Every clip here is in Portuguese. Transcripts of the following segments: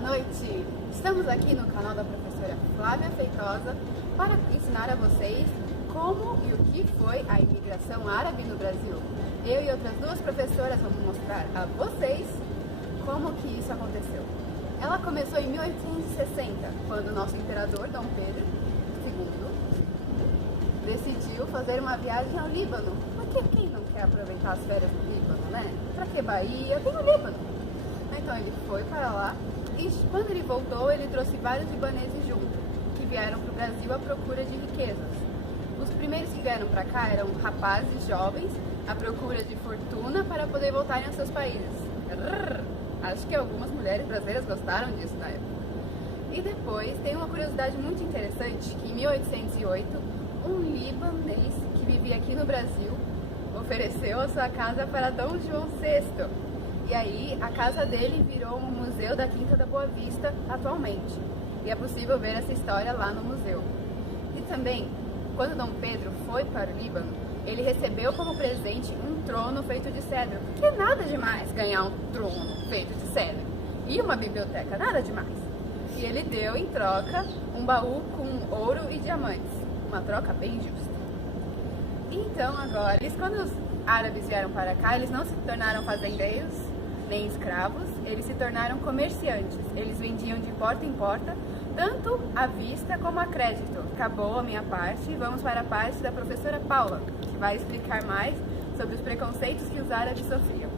noite! Estamos aqui no canal da professora Flávia Feitosa para ensinar a vocês como e o que foi a imigração árabe no Brasil. Eu e outras duas professoras vamos mostrar a vocês como que isso aconteceu. Ela começou em 1860, quando o nosso imperador Dom Pedro II decidiu fazer uma viagem ao Líbano. Porque quem não quer aproveitar as férias no Líbano, né? Pra que Bahia? Tem o Líbano. Então ele foi para lá e quando ele voltou, ele trouxe vários libaneses junto, que vieram para o Brasil à procura de riquezas. Os primeiros que vieram para cá eram rapazes jovens à procura de fortuna para poder voltarem aos seus países. Acho que algumas mulheres brasileiras gostaram disso na época. E depois tem uma curiosidade muito interessante, que em 1808, um libanês que vivia aqui no Brasil ofereceu a sua casa para Dom João VI. E aí, a casa dele virou um museu da Quinta da Boa Vista atualmente. E é possível ver essa história lá no museu. E também, quando Dom Pedro foi para o Líbano, ele recebeu como presente um trono feito de cedro. Porque é nada demais ganhar um trono feito de cedro. E uma biblioteca, nada demais. E ele deu em troca um baú com ouro e diamantes. Uma troca bem justa. Então agora, quando os árabes vieram para cá, eles não se tornaram fazendeiros, nem escravos, eles se tornaram comerciantes. Eles vendiam de porta em porta, tanto à vista como a crédito. Acabou a minha parte, vamos para a parte da professora Paula, que vai explicar mais sobre os preconceitos que os árabes sofriam.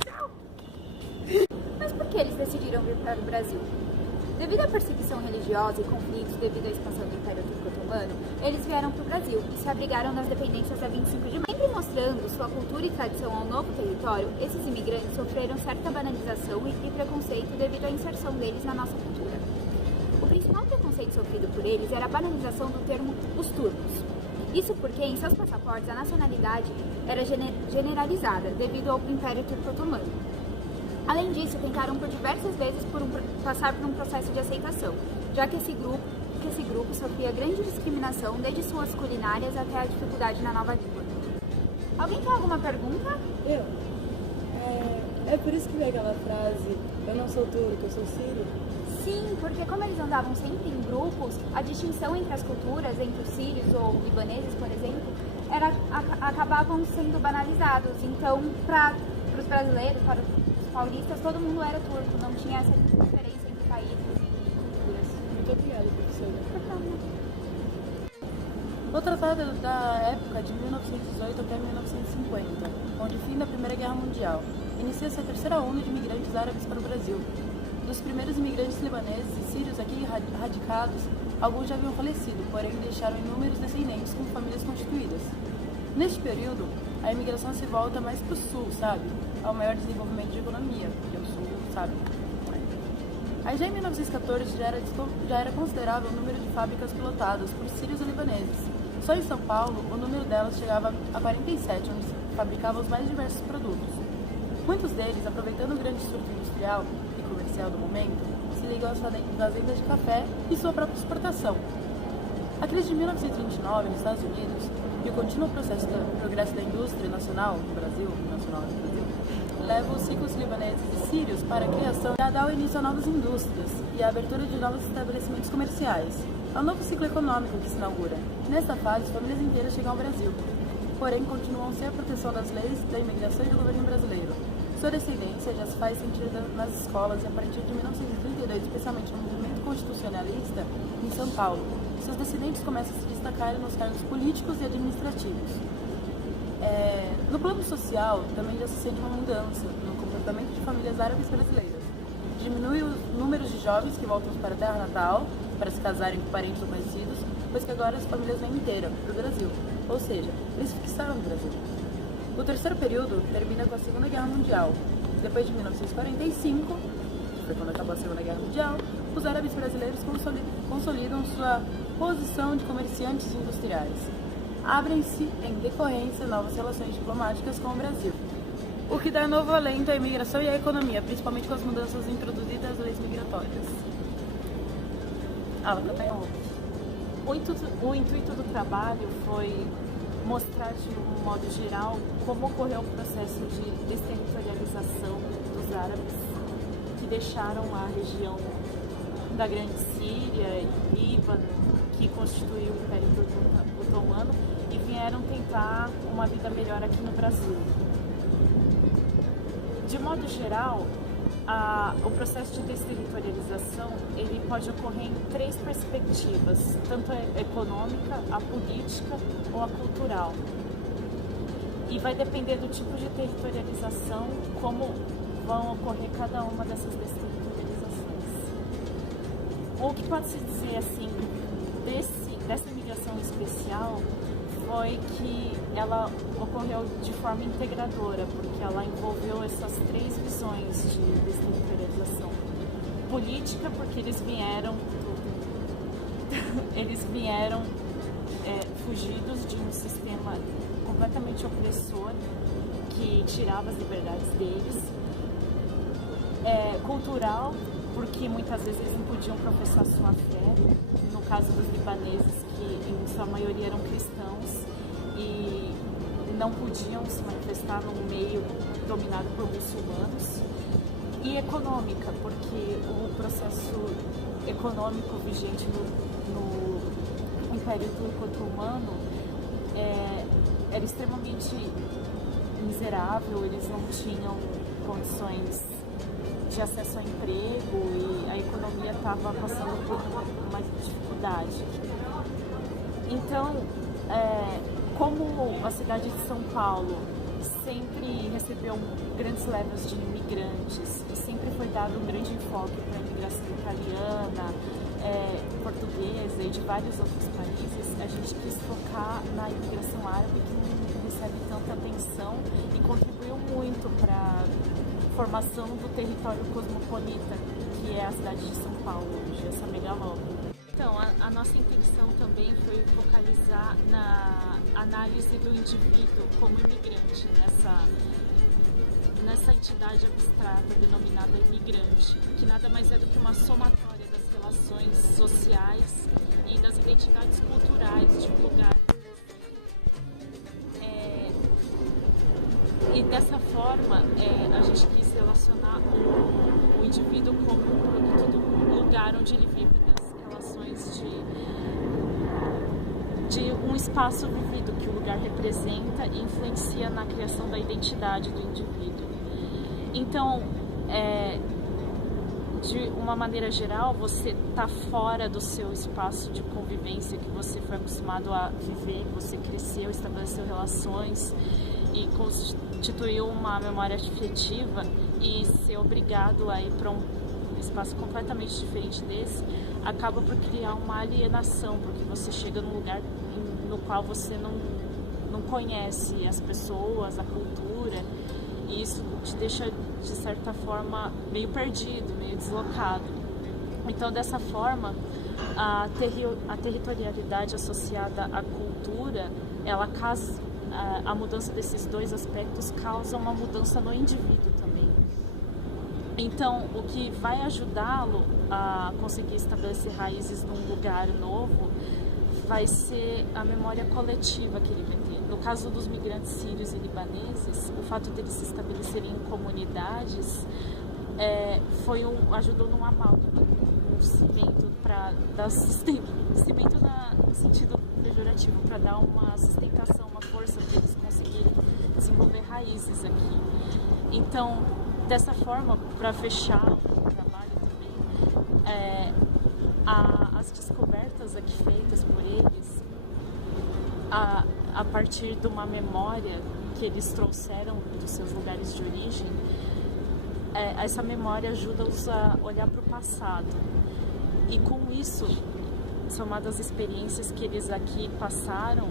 Tchau! Mas por que eles decidiram vir para o Brasil? Devido à perseguição religiosa e conflitos devido à expansão do Império Turco-Otomano, eles vieram para o Brasil e se abrigaram nas dependências da 25 de maio. Sempre mostrando sua cultura e tradição ao novo território, esses imigrantes sofreram certa banalização e preconceito devido à inserção deles na nossa cultura. O principal preconceito sofrido por eles era a banalização do termo os turcos. Isso porque em seus passaportes a nacionalidade era generalizada devido ao Império Turco-Otomano. Além disso, tentaram por diversas vezes passar por um processo de aceitação, já que esse grupo sofria grande discriminação desde suas culinárias até a dificuldade na nova língua. Alguém tem alguma pergunta? Eu. É por isso que veio aquela frase, eu não sou turco, eu sou sírio? Sim, porque como eles andavam sempre em grupos, a distinção entre as culturas, entre os sírios ou libaneses, por exemplo, acabavam sendo banalizados. Então, para os brasileiros, para os paulistas, todo mundo era turco, não tinha essa diferença entre países e culturas. Muito obrigada, professora. O tratado da época de 1918 até 1950, onde fim da Primeira Guerra Mundial, inicia-se a terceira onda de imigrantes árabes para o Brasil. Dos primeiros imigrantes libaneses e sírios aqui radicados, alguns já haviam falecido, porém deixaram inúmeros descendentes com famílias constituídas. Neste período, a imigração se volta mais para o sul, sabe? Ao maior desenvolvimento de economia, porque o sul, sabe? Aí já em 1914 já era considerável o número de fábricas pilotadas por sírios e libaneses. Só em São Paulo, o número delas chegava a 47, onde se fabricavam os mais diversos produtos. Muitos deles, aproveitando o grande surto industrial e comercial do momento, se ligam às fazendas de café e sua própria exportação. A crise de 1929 nos Estados Unidos e o contínuo processo do progresso da indústria nacional no Brasil, leva os ciclos libaneses e sírios para a criação e a dar início a novas indústrias e a abertura de novos estabelecimentos comerciais. É um novo ciclo econômico que se inaugura. Nesta fase, famílias inteiras chegam ao Brasil, porém continuam sem a proteção das leis, da imigração e do governo brasileiro. Sua descendência já se faz sentir nas escolas e a partir de 1932, especialmente no movimento constitucionalista em São Paulo, seus descendentes começam a se destacar nos cargos políticos e administrativos. No plano social, também já se sente uma mudança no comportamento de famílias árabes brasileiras. Diminui os números de jovens que voltam para a terra natal para se casarem com parentes ou conhecidos, pois que agora as famílias vêm inteiras para o Brasil, ou seja, eles fixaram no Brasil. O terceiro período termina com a Segunda Guerra Mundial. Depois de 1945, que foi quando acabou a Segunda Guerra Mundial, os árabes brasileiros consolidam sua posição de comerciantes industriais. Abrem-se, em decorrência, novas relações diplomáticas com o Brasil, o que dá novo alento à imigração e à economia, principalmente com as mudanças introduzidas às leis migratórias. O intuito do trabalho foi mostrar, de um modo geral, como ocorreu o processo de desterritorialização dos árabes, que deixaram a região da Grande Síria, Líbano, que constituiu o Império Otomano, e vieram tentar uma vida melhor aqui no Brasil. De modo geral, o processo de desterritorialização ele pode ocorrer em 3 perspectivas, tanto a econômica, a política ou a cultural. E vai depender do tipo de territorialização, como vão ocorrer cada uma dessas desterritorializações. O que pode se dizer assim dessa imigração especial foi que ela ocorreu de forma integradora, porque ela envolveu essas 3 visões de desterritorialização. Política, porque eles vieram fugidos de um sistema completamente opressor que tirava as liberdades deles. Cultural, porque muitas vezes eles não podiam professar sua fé, no caso dos libaneses, que em sua maioria eram cristãos e não podiam se manifestar num meio dominado por muçulmanos. E econômica, porque o processo econômico vigente no Império Turco-Otomano era extremamente miserável, eles não tinham condições de acesso a emprego e a economia estava passando por uma dificuldade. Então, como a cidade de São Paulo sempre recebeu grandes levas de imigrantes e sempre foi dado um grande enfoque para a imigração italiana, portuguesa e de vários outros países, a gente quis focar na imigração árabe, que não recebe tanta atenção e contribuiu muito para a formação do território cosmopolita, que é a cidade de São Paulo hoje, essa megalópole. Então, a nossa intenção também foi focalizar na análise do indivíduo como imigrante, nessa entidade abstrata denominada imigrante, que nada mais é do que uma somatória das relações sociais e das identidades culturais de um lugar. E dessa forma, a gente quis relacionar o indivíduo como um produto do lugar onde ele vive, das relações de um espaço vivido que o lugar representa e influencia na criação da identidade do indivíduo. Então, de uma maneira geral, você está fora do seu espaço de convivência que você foi acostumado a viver, você cresceu, estabeleceu relações e constituiu uma memória afetiva, e ser obrigado a ir para um espaço completamente diferente desse, acaba por criar uma alienação, porque você chega num lugar no qual você não conhece as pessoas, a cultura, e isso te deixa, de certa forma, meio perdido, meio deslocado. Então, dessa forma, a territorialidade associada à cultura, a mudança desses 2 aspectos causa uma mudança no indivíduo também. Então, o que vai ajudá-lo a conseguir estabelecer raízes num lugar novo vai ser a memória coletiva que ele vai ter. No caso dos migrantes sírios e libaneses, o fato deles se estabelecerem em comunidades ajudou num amálgama, um cimento para dar cimento no sentido pejorativo, para dar uma sustentação, uma força para eles conseguirem desenvolver raízes aqui. Então, dessa forma, para fechar o trabalho também, as descobertas aqui feitas por eles, a partir de uma memória que eles trouxeram dos seus lugares de origem, essa memória ajuda-os a olhar para o passado. E com isso, somado às experiências que eles aqui passaram,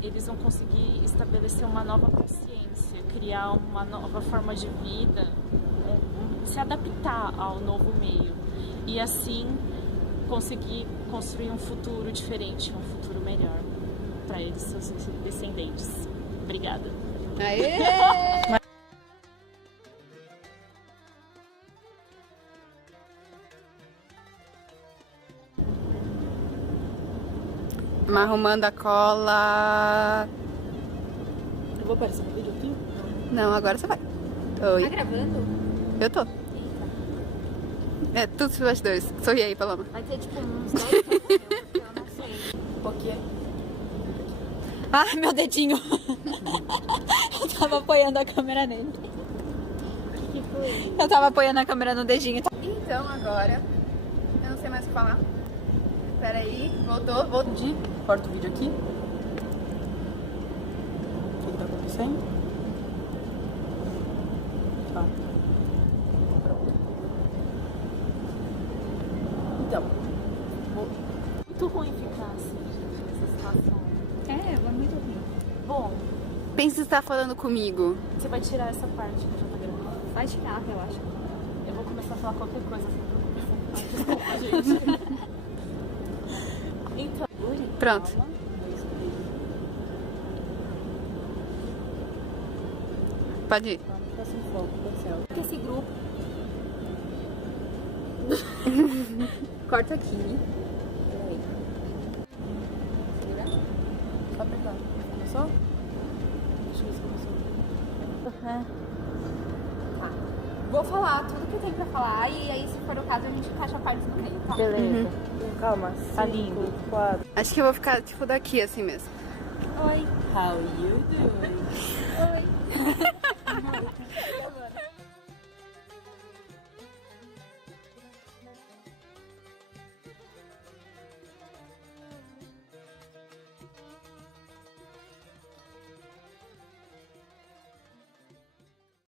eles vão conseguir estabelecer uma nova consciência, criar uma nova forma de vida, se adaptar ao novo meio e assim conseguir construir um futuro diferente, um futuro melhor para eles e seus descendentes. Obrigada. Aê! Arrumando a cola. Eu vou aparecer no vídeo aqui? Não, agora você vai. Oi. Tá gravando? Eu tô. É, tudo os bastidores. Sorri aí, Paloma. Vai ter tipo uns 10 anos, porque eu não sei. Porque Ai, meu dedinho. Eu tava apoiando a câmera nele. Que foi? Eu tava apoiando a câmera no dedinho. Então agora, eu não sei mais o que falar. Pera aí, voltou. entendi. Corta o vídeo aqui. O que tá acontecendo? Tá. Pronto. Então, Muito ruim ficar assim, gente, nessa situação. É muito ruim. Bom, Pensa que você tá falando comigo. você vai tirar essa parte que eu já tá gravando. Vai tirar, relaxa. Eu vou começar a falar qualquer coisa assim pra começar. Desculpa, gente. Então, Pronto. calma. Pode ir. Tá sem foco, cancela. Esse grupo. Corta aqui. Peraí. Só apertar. Começou? Deixa eu ver se começou. Vou falar tudo que tem pra falar e aí, se for o caso, a gente encaixa a parte no meio, tá? Beleza. Calma. Tá 5, lindo. 4. Acho que eu vou ficar, tipo, daqui assim mesmo. Oi. How you doing? Oi.